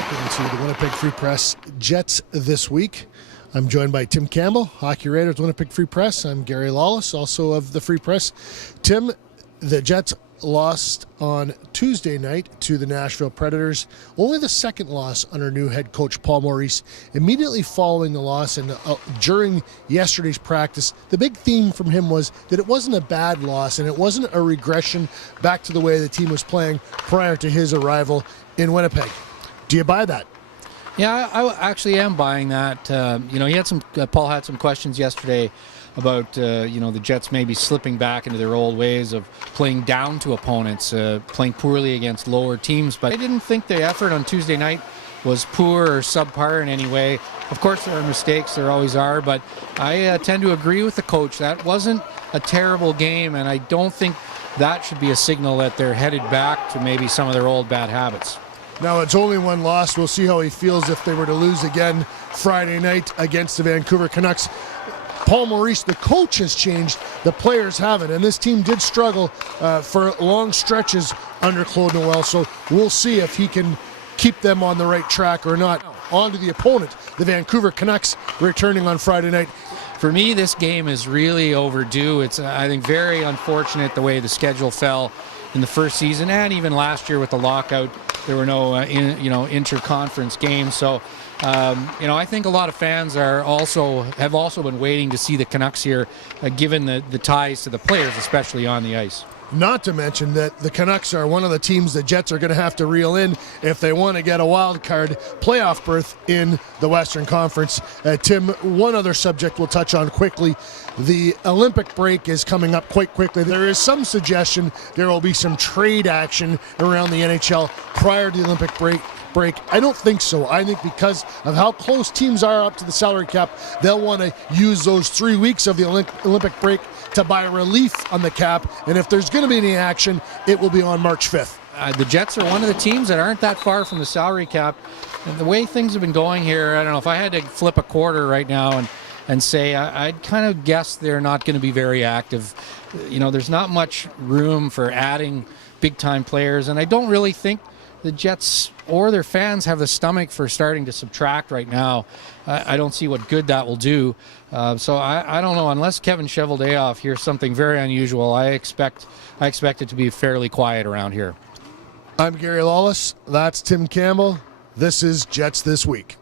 Welcome to the Winnipeg Free Press Jets This Week. I'm joined by Tim Campbell, Hockey Writer at Winnipeg Free Press. I'm Gary Lawless, also of the Free Press. Tim, the Jets lost on Tuesday night to the Nashville Predators. Only the second loss under new head coach Paul Maurice. Immediately following the loss and during yesterday's practice, the big theme from him was that it wasn't a bad loss and it wasn't a regression back to the way the team was playing prior to his arrival in Winnipeg. Do you buy that? Yeah, I actually am buying that. Paul had some questions yesterday about the Jets maybe slipping back into their old ways of playing down to opponents, playing poorly against lower teams. But I didn't think the effort on Tuesday night was poor or subpar in any way. Of course, there are mistakes, there always are, but I tend to agree with the coach. That wasn't a terrible game, and I don't think that should be a signal that they're headed back to maybe some of their old bad habits. Now, it's only one loss. We'll see how he feels if they were to lose again Friday night against the Vancouver Canucks. Paul Maurice, the coach, has changed. The players haven't. And this team did struggle for long stretches under Claude Noel. So we'll see if he can keep them on the right track or not. On to the opponent, the Vancouver Canucks, returning on Friday night. For me, this game is really overdue. It's, I think, very unfortunate the way the schedule fell in the first season and even last year with the lockout. There were no inter-conference games. So, I think a lot of fans have also been waiting to see the Canucks here, given the ties to the players, especially on the ice. Not to mention that the Canucks are one of the teams the Jets are going to have to reel in if they want to get a wild card playoff berth in the Western Conference. Tim, one other subject we'll touch on quickly. The Olympic break is coming up quite quickly. There is some suggestion there will be some trade action around the NHL prior to the Olympic break. I don't think so. I think because of how close teams are up to the salary cap, they'll want to use those 3 weeks of the Olympic break to buy relief on the cap. And if there's going to be any action, it will be on March 5th. The Jets are one of the teams that aren't that far from the salary cap. And the way things have been going here, I don't know, if I had to flip a quarter right now and say I'd kind of guess they're not going to be very active. There's not much room for adding big-time players, and I don't really think the Jets or their fans have the stomach for starting to subtract right now. I don't see what good that will do. So I don't know. Unless Kevin Cheveldayoff hears something very unusual, I expect it to be fairly quiet around here. I'm Gary Lawless. That's Tim Campbell. This is Jets This Week.